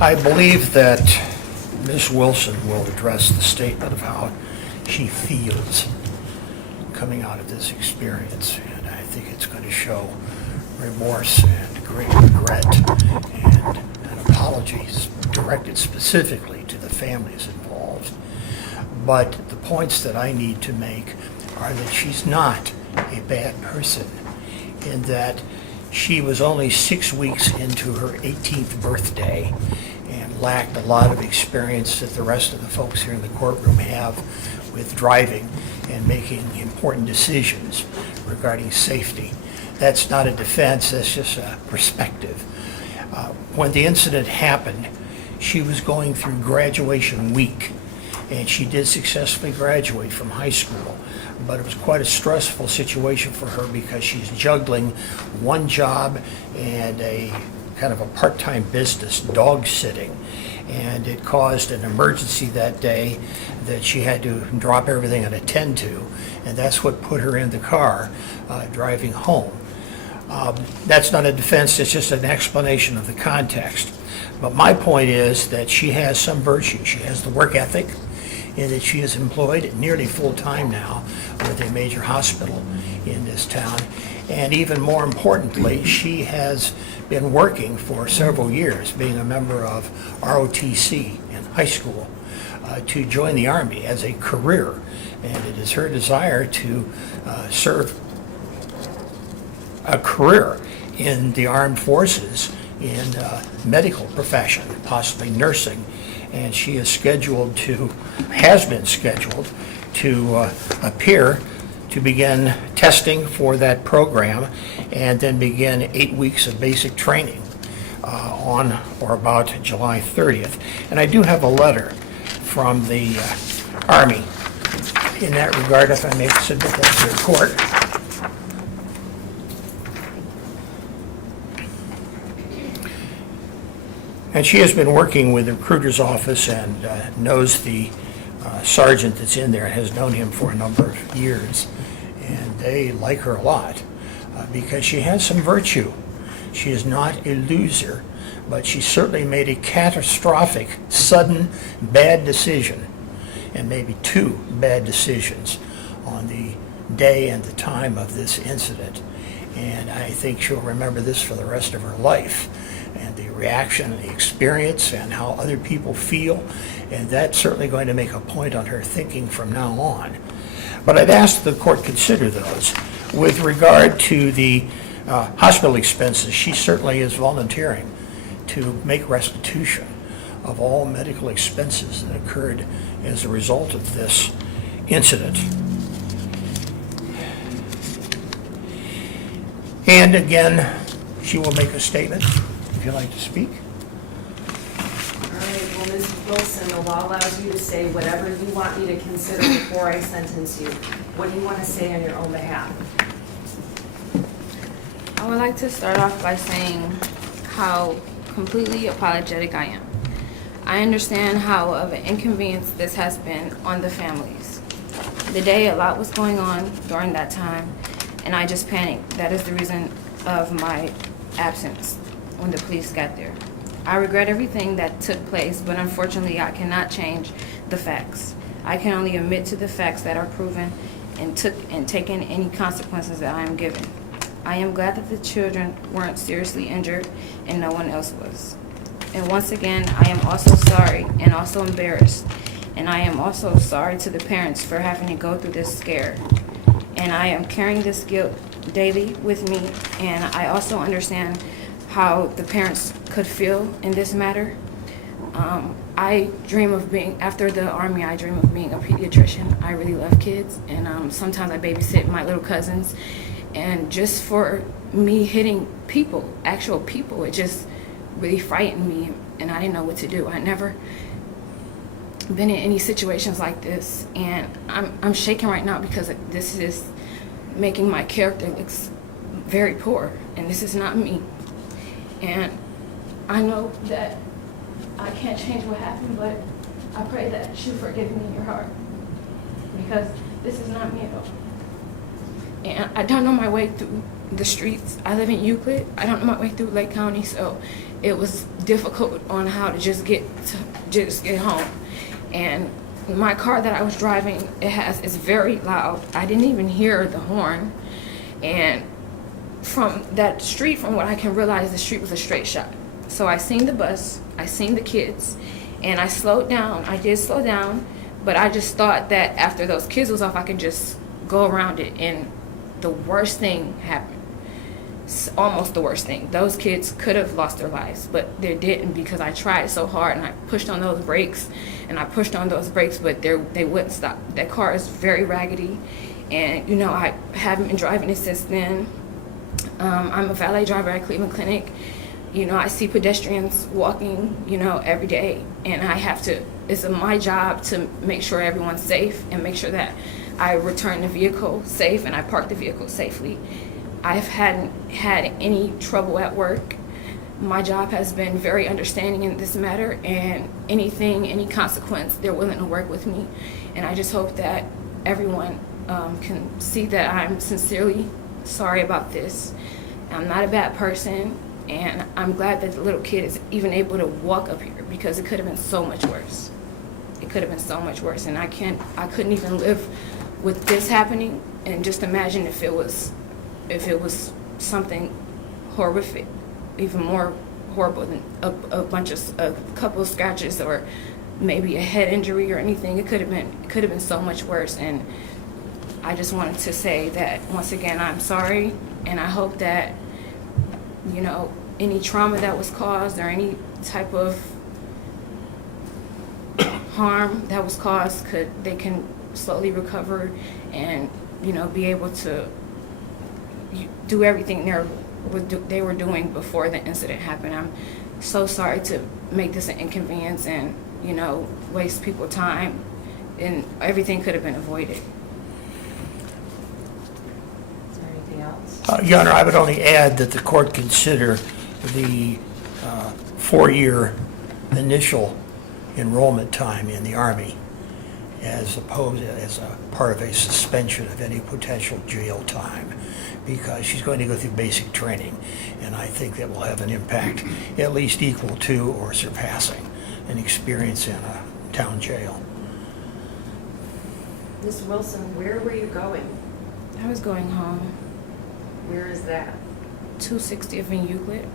I believe that Ms. Wilson will address the statement of how she feels coming out of this experience, and I think it's going to show remorse and great regret and an apology directed specifically to the families involved. But the points that I need to make are that she's not a bad person, in that she was only 6 weeks into her 18th birthday and lacked a lot of experience that the rest of the folks here in the courtroom have with driving and making important decisions regarding safety. That's not a defense, that's just a perspective. When the incident happened, she was going through graduation week, and she did successfully graduate from high school. But it was quite a stressful situation for her because she's juggling one job and a kind of a part-time business, dog sitting. And it caused an emergency that day that she had to drop everything and attend to. And that's what put her in the car driving home. That's not a defense, it's just an explanation of the context. But my point is that she has some virtue. She has the work ethic, and that she is employed nearly full-time now with a major hospital in this town. And even more importantly, she has been working for several years, being a member of ROTC in high school, to join the Army as a career. And it is her desire to serve a career in the armed forces in medical profession, possibly nursing. And she is scheduled to, has been scheduled to appear to begin testing for that program and then begin 8 weeks of basic training on or about July 30th. And I do have a letter from the Army in that regard, if I may submit that to the court. And she has been working with the recruiter's office and knows the sergeant that's in there and has known him for a number of years. And they like her a lot because she has some virtue. She is not a loser, but she certainly made a catastrophic, sudden, bad decision, and maybe two bad decisions on the day and the time of this incident. And I think she'll remember this for the rest of her life, and the reaction and the experience and how other people feel, and that's certainly going to make a point on her thinking from now on. But I'd ask the court consider those. With regard to the hospital expenses, she certainly is volunteering to make restitution of all medical expenses that occurred as a result of this incident. And again, she will make a statement. If you'd like to speak. All right, well, Ms. Wilson, the law allows you to say whatever you want me to consider before I sentence you. What do you want to say on your own behalf? I would like to start off by saying how completely apologetic I am. I understand how of an inconvenience this has been on the families. The day, a lot was going on during that time, and I just panicked. That is the reason of my absence when the police got there. I regret everything that took place, but unfortunately I cannot change the facts. I can only admit to the facts that are proven and taken any consequences that I am given. I am glad that the children weren't seriously injured and no one else was. And once again, I am also sorry and also embarrassed. And I am also sorry to the parents for having to go through this scare. And I am carrying this guilt daily with me, and I also understand how the parents could feel in this matter. I dream of being, after the Army, I dream of being a pediatrician. I really love kids, and sometimes I babysit my little cousins. And just for me hitting people, actual people, it just really frightened me, and I didn't know what to do. I never been in any situations like this, and I'm shaking right now because this is making my character look very poor, and this is not me. And I know that I can't change what happened, but I pray that you forgive me in your heart, because this is not me at all. And I don't know my way through the streets. I live in Euclid. I don't know my way through Lake County, so it was difficult on how to just get home. And my car that I was driving, it's very loud. I didn't even hear the horn. And from that street, from what I can realize, the street was a straight shot. So I seen the bus, I seen the kids, and I slowed down. I did slow down, but I just thought that after those kids was off, I could just go around it. And the worst thing happened. Almost the worst thing. Those kids could have lost their lives, but they didn't, because I tried so hard and I pushed on those brakes and I pushed on those brakes, but they wouldn't stop. That car is very raggedy, and you know, I haven't been driving it since then. I'm a valet driver at Cleveland Clinic. You know, I see pedestrians walking, you know, every day, and I have to, it's my job to make sure everyone's safe and make sure that I return the vehicle safe and I park the vehicle safely. I hadn't had any trouble at work. My job has been very understanding in this matter, and any consequence, they're willing to work with me. And I just hope that everyone can see that I'm sincerely sorry about this. I'm not a bad person, and I'm glad that the little kid is even able to walk up here, because it could have been so much worse. It could have been so much worse, and I couldn't even live with this happening. And just imagine if it was something horrific, even more horrible than a couple of scratches or maybe a head injury or anything. It could have been so much worse. And I just wanted to say that once again, I'm sorry, and I hope that, you know, any trauma that was caused or any type of harm that was caused, they can slowly recover and, you know, be able to do everything they were doing before the incident happened. I'm so sorry to make this an inconvenience and, you know, waste people's time, and everything could have been avoided. Is there anything else? Your Honor, I would only add that the court consider the 4-year initial enrollment time in the Army as a part of a suspension of any potential jail time, because she's going to go through basic training, and I think that will have an impact at least equal to or surpassing an experience in a town jail. Ms. Wilson, where were you going? I was going home. Where is that? 260th in Euclid.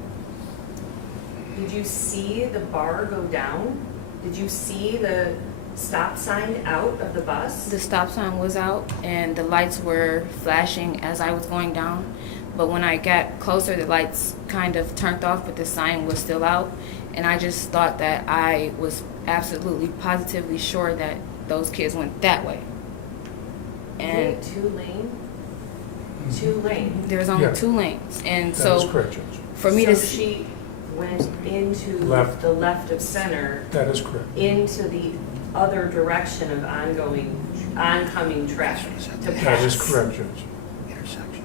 Did you see the bar go down? Did you see the stop sign out of the bus? The stop sign was out and the lights were flashing as I was going down. But when I got closer, the lights kind of turned off, but the sign was still out. And I just thought that I was absolutely positively sure that those kids went that way. And two lanes. there's only Yeah. 2 lanes. And That is so correct, Judge. for me So to she went into Left. the left of center, That is correct. into the other direction of oncoming traffic to pass. That is correct, Judge. Intersection.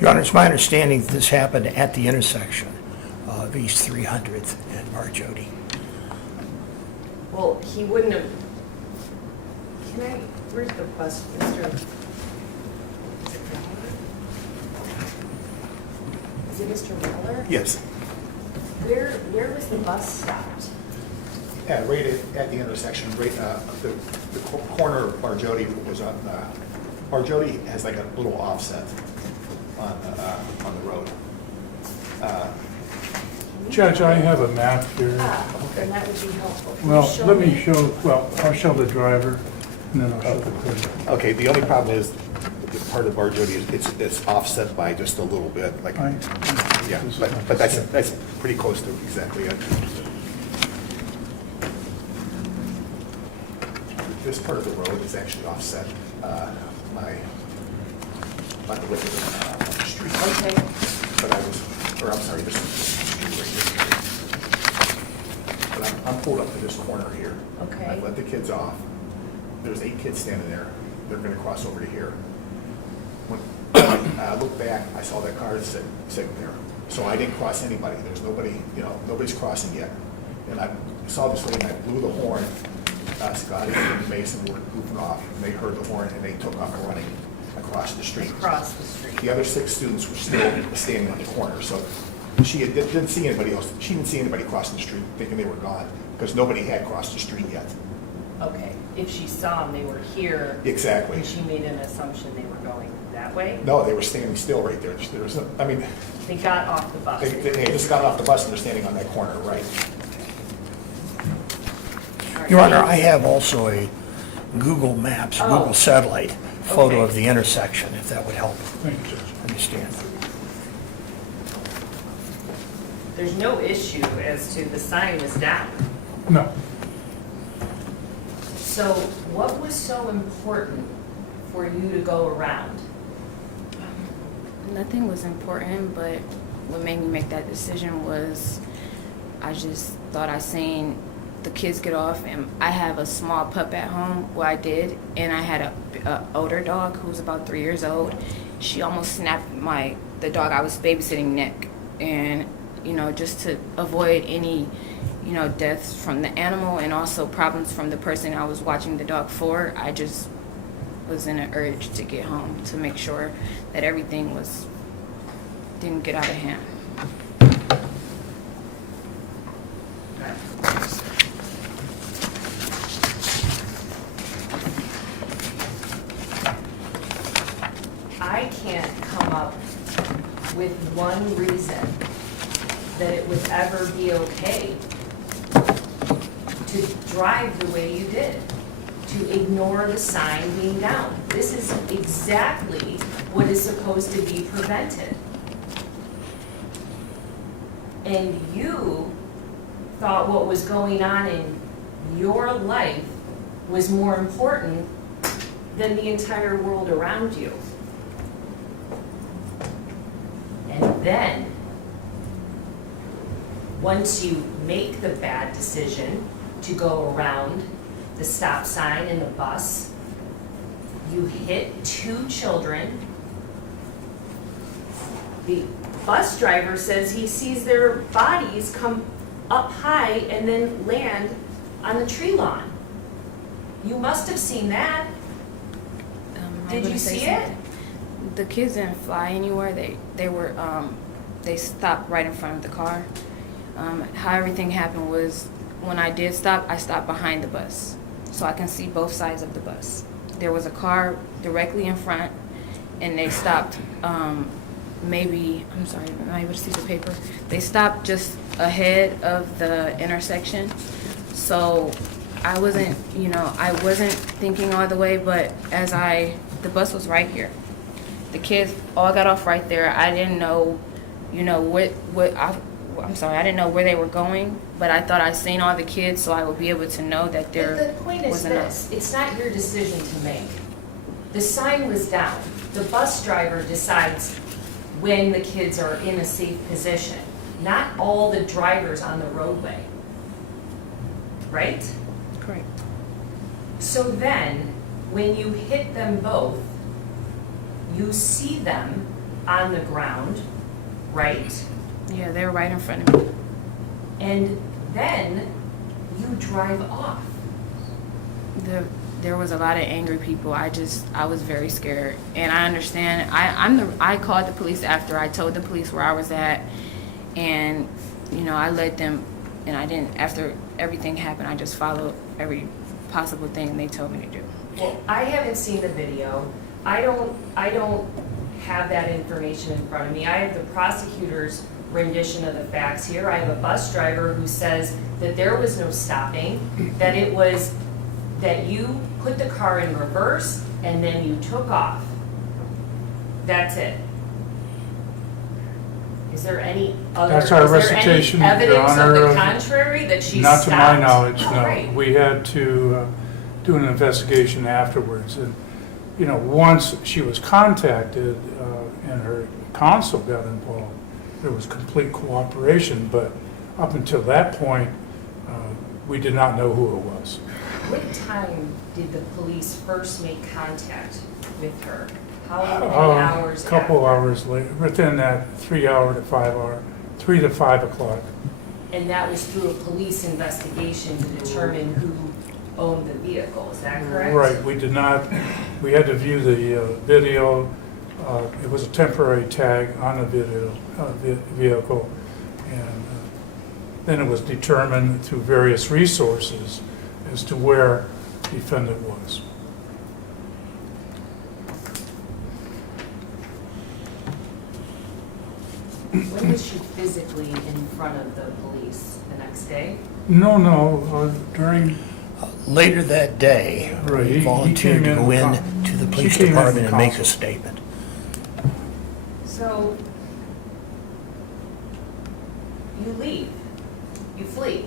Your Honor, it's my understanding that this happened at the intersection of East 300th and Marjody. Well, he wouldn't have, where's the bus, Mr.? Is it Mr. Weller? Yes, Where was the bus stopped? right at the intersection, right, the corner of Barjody was on, Barjody has like a little offset on the road. Judge, I have a map here. Then that would be helpful. Can you Well, show let me me? show, I'll show the driver, and then I'll show the clerk. Okay, the only problem is, the part of Barjody, it's offset by just a little bit, like, yeah, but that's pretty close to exactly it. This part of the road is actually offset by the width of the street. Okay, But I'm sorry, this is the street right here. But I'm pulled up to this corner here. Okay. I let the kids off. There's 8 kids standing there. They're gonna cross over to here. When I looked back, I saw that car sitting there. So I didn't cross anybody. There's nobody, nobody's crossing yet. And I saw this lady, and I blew the horn. Scotty and Mason were goofing off, and they heard the horn, and they took off running. across the street. Across the street. The other 6 students were still standing on the corner, so didn't see anybody else. She didn't see anybody crossing the street thinking they were gone, because nobody had crossed the street yet. Okay, if she saw them, they were here. Exactly. And she made an assumption they were going that way? No, they were standing still right there. There was, I mean, They got off the bus. they just got off the bus and they're standing on that corner, right? All right. Your Honor, I have also a Google Maps, Oh. Google satellite photo Okay. of the intersection, if that would help Thank you, Judge. understand. There's no issue as to the sign was down. No, So what was so important for you to go around? Nothing was important, but what made me make that decision was I just thought I seen the kids get off, and I have a small pup at home, well I did, and I had a older dog who was about 3 years old. She almost snapped the dog I was babysitting neck, and just to avoid any deaths from the animal and also problems from the person I was watching the dog for, I just was in an urge to get home to make sure that everything didn't get out of hand. I can't come up with one reason that it would ever be okay to drive the way you did, to ignore the sign being down. This is exactly what is supposed to be prevented. And you thought what was going on in your life was more important than the entire world around you. And then, once you make the bad decision to go around the stop sign and the bus, you hit 2 children. The bus driver says he sees their bodies come up high and then land on the tree lawn. You must have seen that. I Did was you gonna say see it? something. The kids didn't fly anywhere. They stopped right in front of the car. How everything happened was when I did stop, I stopped behind the bus, so I can see both sides of the bus. There was a car directly in front, and they stopped. Maybe I'm sorry, I'm not able to see the paper. They stopped just ahead of the intersection, so I wasn't thinking all the way. But the bus was right here. The kids all got off right there. I didn't know, I didn't know where they were going, but I thought I seen all the kids, so I would be able to know that there But the point is was enough. this, it's not your decision to make. The sign was down. The bus driver decides when the kids are in a safe position, not all the drivers on the roadway. Right? Correct. So then, when you hit them both, you see them on the ground, right? Yeah, they were right in front of me. And then you drive off. There was a lot of angry people. I was very scared, and I understand. I called the police after I told the police where I was at, and I let them, and I didn't. After everything happened, I just followed every possible thing they told me to do. Well, I haven't seen the video. I don't have that information in front of me. I have the prosecutor's rendition of the facts here. I have a bus driver who says that there was no stopping, that it was that you put the car in reverse and then you took off. That's it. Is there any other, That's our is there recitation, any Your evidence Honor, of the of- contrary that she not stopped? to my knowledge, no. Right. We had to do an investigation afterwards. And, once she was contacted and her counsel got involved, there was complete cooperation. But up until that point, we did not know who it was. What time did the police first make contact with her? How many hours A couple after? hours later, within that 3 to 5 hour, 3 to 5 o'clock. And that was through a police investigation to determine who owned the vehicle, is that correct? Right, we did not, we had to view the video. It was a temporary tag on the vehicle. And then it was determined through various resources as to where defendant was. When was she physically in front of the police? The next day? No, during, Later that day, Right, he he volunteered to came go in in to the she police came in department and make a counsel. statement. So, you leave, you flee.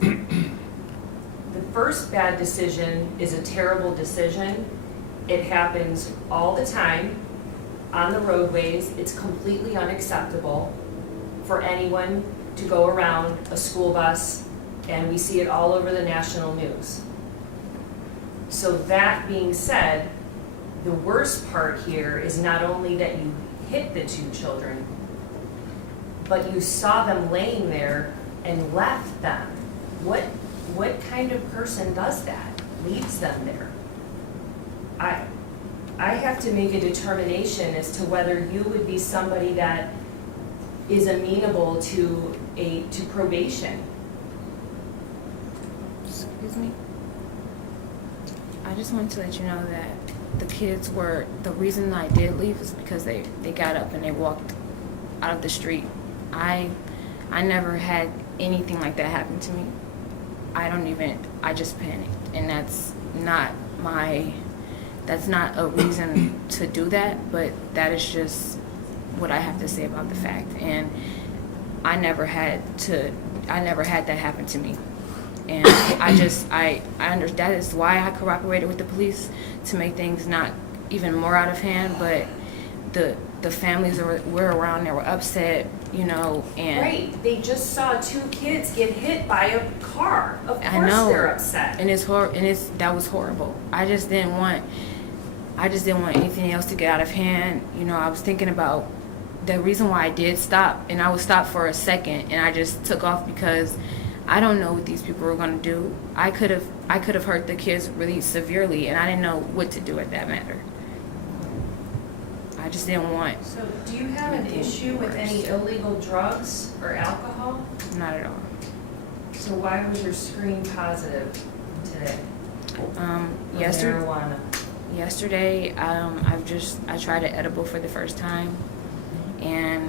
The first bad decision is a terrible decision. It happens all the time on the roadways. It's completely unacceptable for anyone to go around a school bus, and we see it all over the national news. So that being said, the worst part here is not only that you hit the two children, but you saw them laying there and left them. What kind of person does that? Leaves them there? I have to make a determination as to whether you would be somebody that is amenable to probation. Excuse me. I just wanted to let you know that the kids were, the reason I did leave is because they got up and they walked out of the street. I never had anything like that happen to me. I just panicked, and that's not a reason to do that, but that is just what I have to say about the fact. And I never had that happen to me. And I understand that is why I cooperated with the police, to make things not even more out of hand, but the families were around, they were upset, you know, and Right, they just saw two kids get hit by a car. Of I course know, they're upset. and that was horrible. I just didn't want anything else to get out of hand. You know, I was thinking about the reason why I did stop, and I was stopped for a second, and I just took off because I don't know what these people were going to do. I could have hurt the kids really severely, and I didn't know what to do at that matter. I just didn't want, So do you have an issue with any illegal drugs or alcohol? not at all. So why was your screen positive today? For marijuana. Yesterday, I tried an edible for the first time, and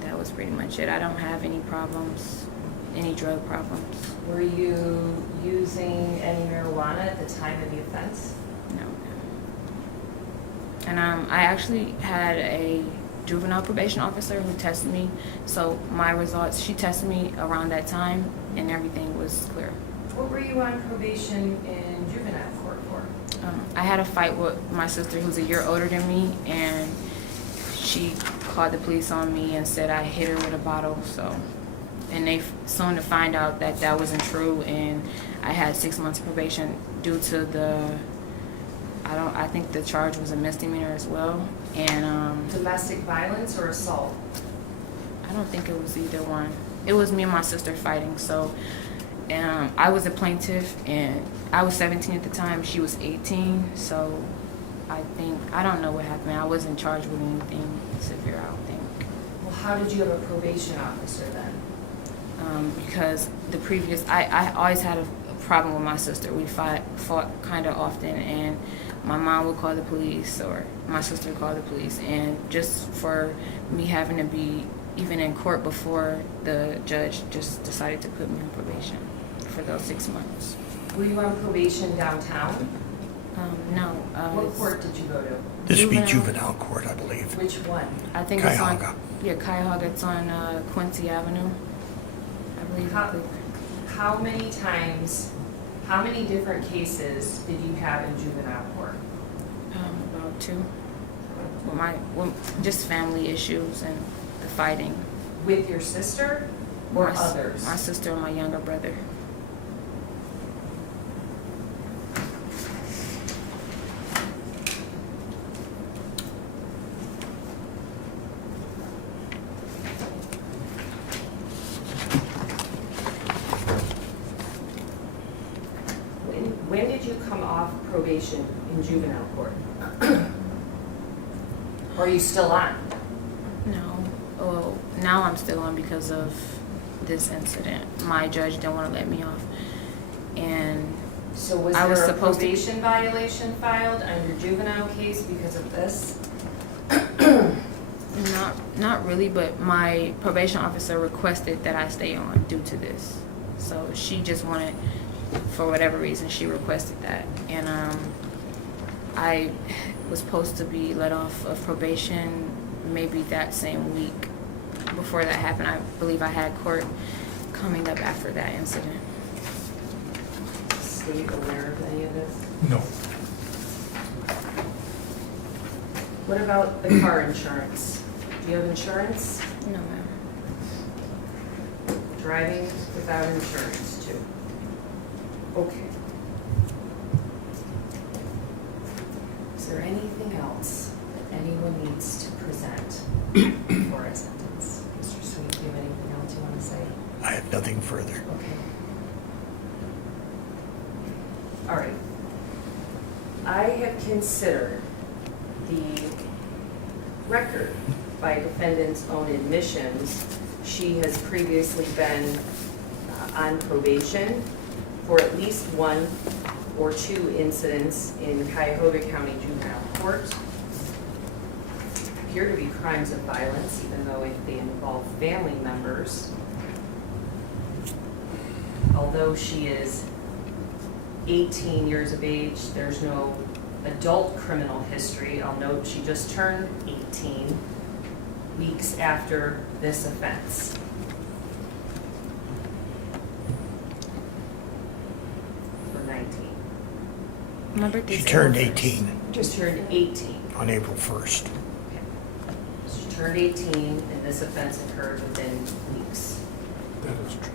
that was pretty much it. I don't have any problems, any drug problems. Were you using any marijuana at the time of the offense? No. And I actually had a juvenile probation officer who tested me. So my results, she tested me around that time, and everything was clear. What were you on probation in juvenile court for? I had a fight with my sister who's a year older than me, and she called the police on me and said I hit her with a bottle. So, and they soon to find out that that wasn't true, and I had 6 months probation due to the, I think the charge was a misdemeanor as well. And Domestic violence or assault? I don't think it was either one. It was me and my sister fighting. So I was a plaintiff, and I was 17 at the time. She was 18. So I don't know what happened. I wasn't charged with anything severe, I don't think. Well, how did you have a probation officer then? Because I always had a problem with my sister. We fought kind of often, and my mom would call the police, or my sister would call the police. And just for me having to be even in court before the judge just decided to put me on probation for those 6 months. Were you on probation downtown? No. What court did you go to? This would be Juvenile. juvenile court, I believe. Which one? I think it's on, Cuyahoga. Cuyahoga. It's on Quincy Avenue, I believe. How many times, how many different cases did you have in juvenile court? About 2. Just family issues and the fighting. With your sister or My others? My sister and my younger brother. did you come off probation in juvenile court? Or are you still on? No. Well, now I'm still on because of this incident. My judge didn't want to let me off. And So was I was there a supposed to- probation violation filed on your juvenile case because of this? not really, but my probation officer requested that I stay on due to this. So she just wanted, for whatever reason, she requested that. And I was supposed to be let off of probation maybe that same week. Before that happened, I believe I had court coming up after that incident. State aware of any of this? No. What about the car insurance? Do you have insurance? No, ma'am. Driving without insurance too. Okay. Is there anything else that anyone needs to present for a sentence? Mr. Sweet, do you have anything else you want to say? I have nothing further. Okay. All right. I have considered the record by defendant's own admissions. She has previously been on probation for at least 1 or 2 incidents in Cuyahoga County Juvenile Court. Appear to be crimes of violence, even though they involve family members. Although she is 18 years of age, there's no adult criminal history. I'll note she just turned 18 weeks after this offense. Or 19. My birthday's She turned April 1st. 18 Just turned 18. on April 1st. Okay. She turned 18 and this offense occurred within weeks. That is true.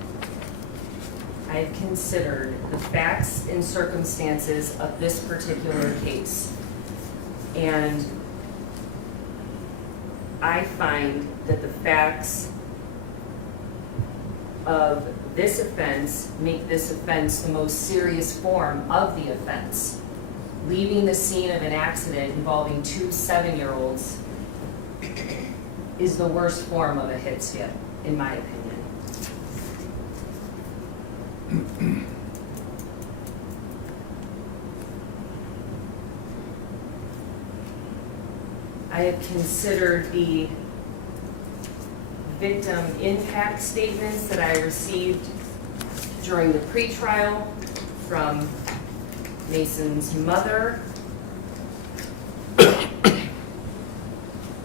I've considered the facts and circumstances of this particular case. And I find that the facts of this offense make this offense the most serious form of the offense. Leaving the scene of an accident involving 2 7-year-olds is the worst form of a hit skip, in my opinion. I have considered the victim impact statements that I received during the pretrial from Mason's mother.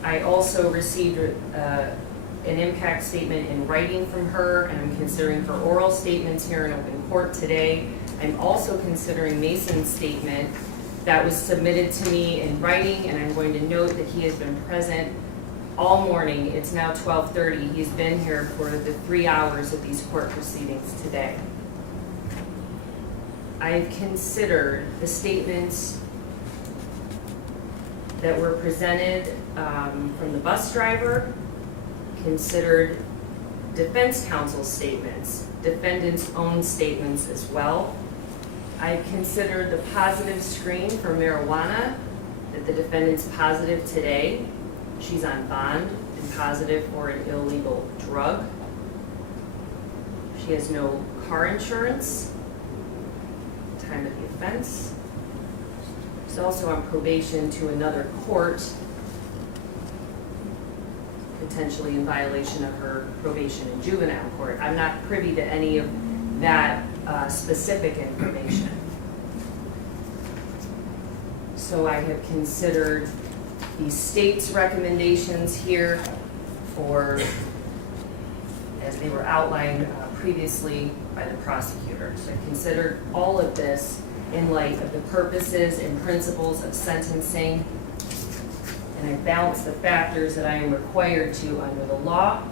I also received an impact statement in writing from her, and I'm considering for oral statements here in open court today. I'm also considering Mason's statement that was submitted to me in writing, and I'm going to note that he has been present all morning. It's now 12:30. He's been here for the 3 hours of these court proceedings today. I've considered the statements that were presented from the bus driver, considered defense counsel's statements, defendant's own statements as well. I've considered the positive screen for marijuana, that the defendant's positive today. She's on bond and positive for an illegal drug. She has no car insurance, time of the offense. She's also on probation to another court, potentially in violation of her probation in juvenile court. I'm not privy to any of that specific information. So I have considered the state's recommendations here for, as they were outlined previously by the prosecutor. So I considered all of this in light of the purposes and principles of sentencing, and I balanced the factors that I am required to under the law.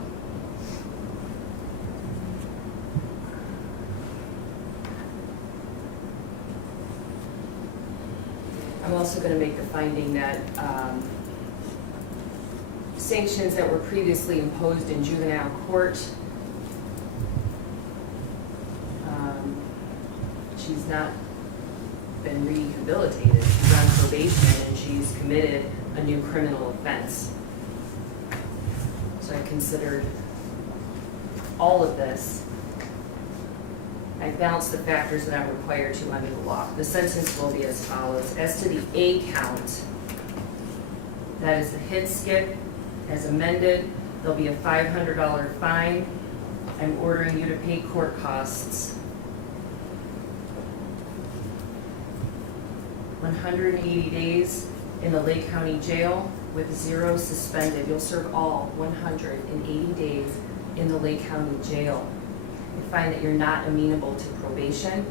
I'm also going to make the finding that sanctions that were previously imposed in juvenile court, she's not been rehabilitated. She's on probation and she's committed a new criminal offense. So I considered all of this. I balanced the factors that I'm required to under the law. The sentence will be as follows. As to the A count, that is the hit skip as amended, there'll be a $500 fine. I'm ordering you to pay court costs. 180 days in the Lake County Jail with 0 suspended. You'll serve all 180 days in the Lake County Jail. I find that you're not amenable to probation.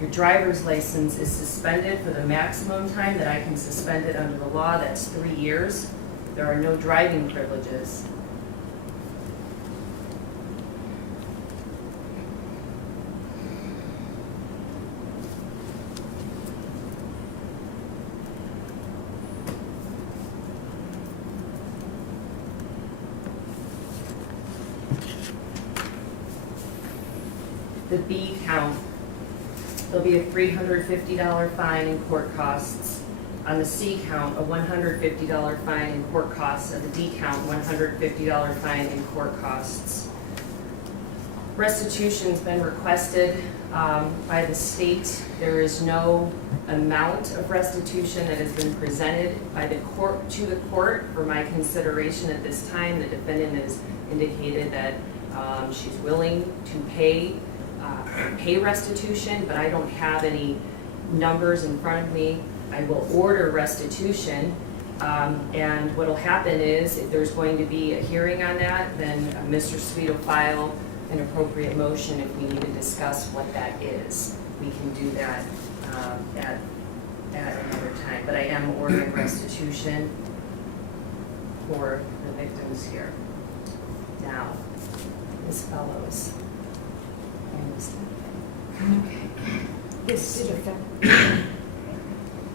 Your driver's license is suspended for the maximum time that I can suspend it under the law. That's 3 years. There are no driving privileges. The B count, there'll be a $350 fine in court costs. On the C count, a $150 fine in court costs. On the D count, $150 fine in court costs. Restitution's been requested by the state. There is no amount of restitution that has been presented by the court to the court for my consideration at this time. The defendant has indicated that she's willing to pay restitution, but I don't have any numbers in front of me. I will order restitution, and what'll happen is if there's going to be a hearing on that, then Mr. Sweet will file an appropriate motion if we need to discuss what that is. We can do that at another time, but I am ordering restitution for the victims here. Now, Ms. Fellows. Okay. This did affect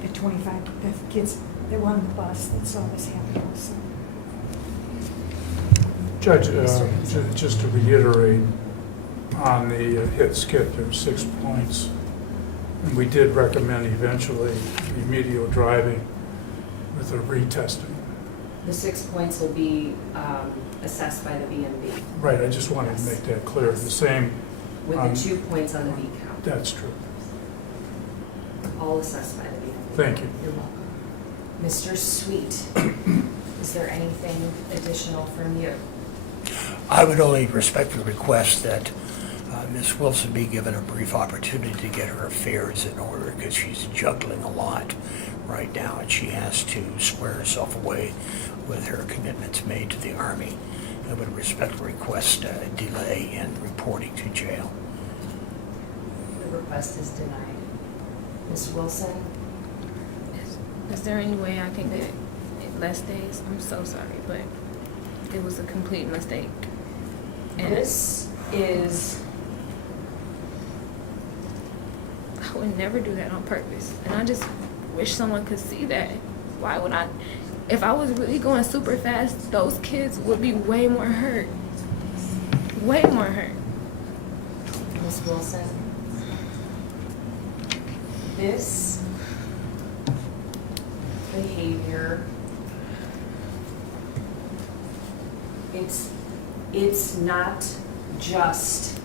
the 25, the kids that were on the bus that saw this happen also. Judge, just to reiterate, on the hit skip, there were 6 points. And we did recommend eventually remedial driving with a retesting. The 6 points will be assessed by the BMV. Right, I just wanted to make that clear. The same. With the 2 points on the B count. That's true. All assessed by the BMV. Thank you. You're welcome. Mr. Sweet, is there anything additional from you? I would only respectfully request that Ms. Wilson be given a brief opportunity to get her affairs in order, because she's juggling a lot right now, and she has to square herself away with her commitments made to the Army. I would respectfully request a delay in reporting to jail. The request is denied. Ms. Wilson? Is there any way I can get less days? I'm so sorry, but it was a complete mistake. And This is, I would never do that on purpose. And I just wish someone could see that. Why would I? If I was really going super fast, those kids would be way more hurt. Way more hurt. Ms. Wilson, this behavior, it's not just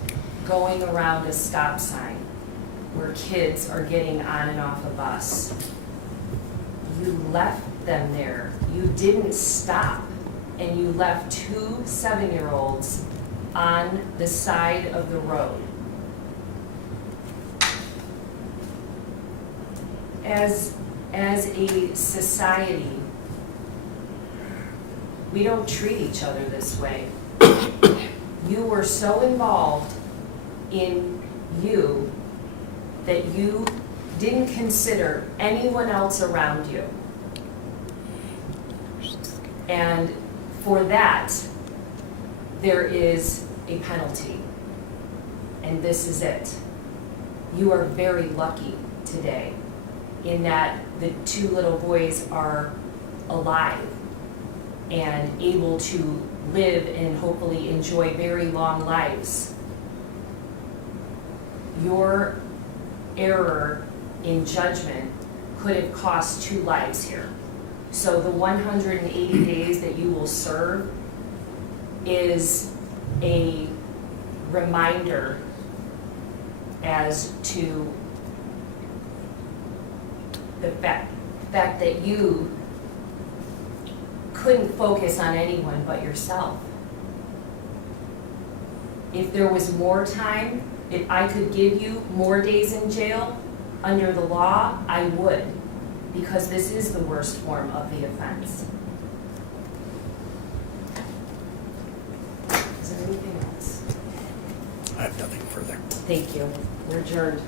going around a stop sign where kids are getting on and off a bus. You left them there. You didn't stop, and you left 2 7-year-olds on the side of the road. As a society, we don't treat each other this way. You were so involved in you that you didn't consider anyone else around you. And for that, there is a penalty. And this is it. You are very lucky today in that the 2 little boys are alive and able to live and hopefully enjoy very long lives. Your error in judgment could have cost 2 lives here. So the 180 days that you will serve is a reminder as to the fact that you couldn't focus on anyone but yourself. If there was more time, if I could give you more days in jail under the law, I would, because this is the worst form of the offense. Is there anything else? I have nothing further. Thank you. We're adjourned.